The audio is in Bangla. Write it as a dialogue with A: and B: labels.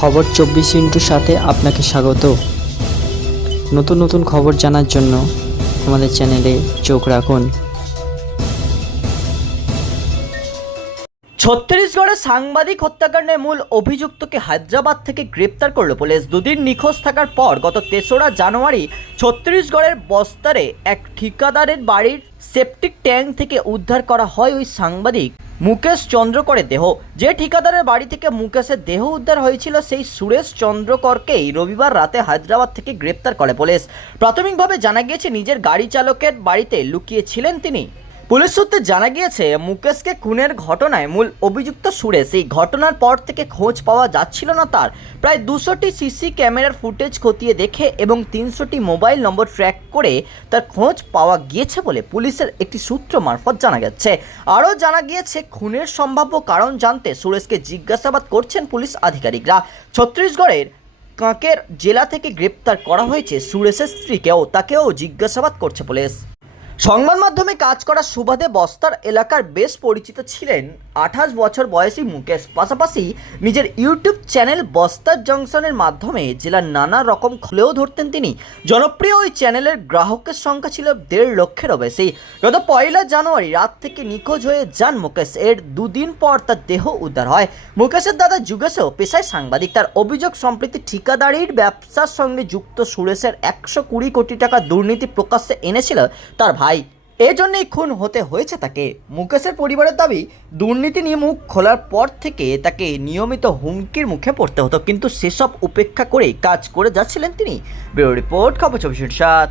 A: খবর চব্বিশ ইন্টুর সাথে আপনাকে স্বাগত। নতুন নতুন খবর জানার জন্য আমাদের চ্যানেলে চোখ রাখুন।
B: ছত্তিশগড়ে সাংবাদিক হত্যাকাণ্ডের মূল অভিযুক্তকে হায়দ্রাবাদ থেকে গ্রেপ্তার করল পুলিশ। দুদিন নিখোঁজ থাকার পর গত তেসরা জানুয়ারি ছত্তিশগড়ের বস্তারে এক ঠিকাদারের বাড়ির সেপটিক ট্যাঙ্ক থেকে উদ্ধার করা হয় ওই সাংবাদিক। মুকেশ চন্দ্রকরের দেহ। যে ঠিকাদারের বাড়ি থেকে মুকেশের দেহ উদ্ধার হয়েছিল, সেই সুরেশ চন্দ্রকরকেই রবিবার রাতে হায়দ্রাবাদ থেকে গ্রেপ্তার করে পুলিশ। প্রাথমিকভাবে জানা গিয়েছে, নিজের গাড়ি চালকের বাড়িতে লুকিয়েছিলেন তিনি। পুলিশ সূত্রে জানা গিয়েছে, মুকেশকে খুনের ঘটনায় মূল অভিযুক্ত সুরেশ। এই ঘটনার পর থেকে খোঁজ পাওয়া যাচ্ছিল না তার। প্রায় দুশোটি সিসি ক্যামেরার ফুটেজ খতিয়ে দেখে এবং তিনশোটি মোবাইল নম্বর ট্র্যাক করে তার খোঁজ পাওয়া গিয়েছে বলে পুলিশের একটি সূত্র মারফত জানা গেছে। আরও জানা গিয়েছে, খুনের সম্ভাব্য কারণ জানতে সুরেশকে জিজ্ঞাসাবাদ করছেন পুলিশ আধিকারিকরা। ছত্তিশগড়ের কাঁকের জেলা থেকে গ্রেপ্তার করা হয়েছে সুরেশের স্ত্রীকেও, তাকেও জিজ্ঞাসাবাদ করছে পুলিশ। সংবাদ মাধ্যমে কাজ করা সুবাদে বস্তার এলাকার বেশ পরিচিত ছিলেন আঠাশ বছর বয়সী মুকেশ। পাশাপাশি নিজের ইউটিউব চ্যানেল বস্তার জংশনের মাধ্যমে জেলার নানা রকম খুলেও ধরতেন তিনি। জনপ্রিয় ওই চ্যানেলের গ্রাহকের সংখ্যা ছিল দেড় লক্ষেরও বেশি। গত পয়লা জানুয়ারি রাত থেকে নিখোঁজ হয়ে যান মুকেশ। এর দুদিন পর তার দেহ উদ্ধার হয়। মুকেশের দাদা যুগেশও পেশায় সাংবাদিক। তার অভিযোগ, সম্প্রতি ঠিকাদারির ব্যবসার সঙ্গে যুক্ত সুরেশের একশো কুড়ি কোটি টাকা দুর্নীতি প্রকাশ্যে এনেছিল। তার ভাই এজন্যই খুন হতে হয়েছে তাকে। মুকেশের পরিবারের দাবি, দুর্নীতি নিয়ে মুখ খোলার পর থেকে তাকে নিয়মিত হুমকির মুখে পড়তে হতো। কিন্তু সেসব উপেক্ষা করেই কাজ করে যাচ্ছিলেন তিনি। ব্যুরো রিপোর্ট, খবর চব্বিশ সাত।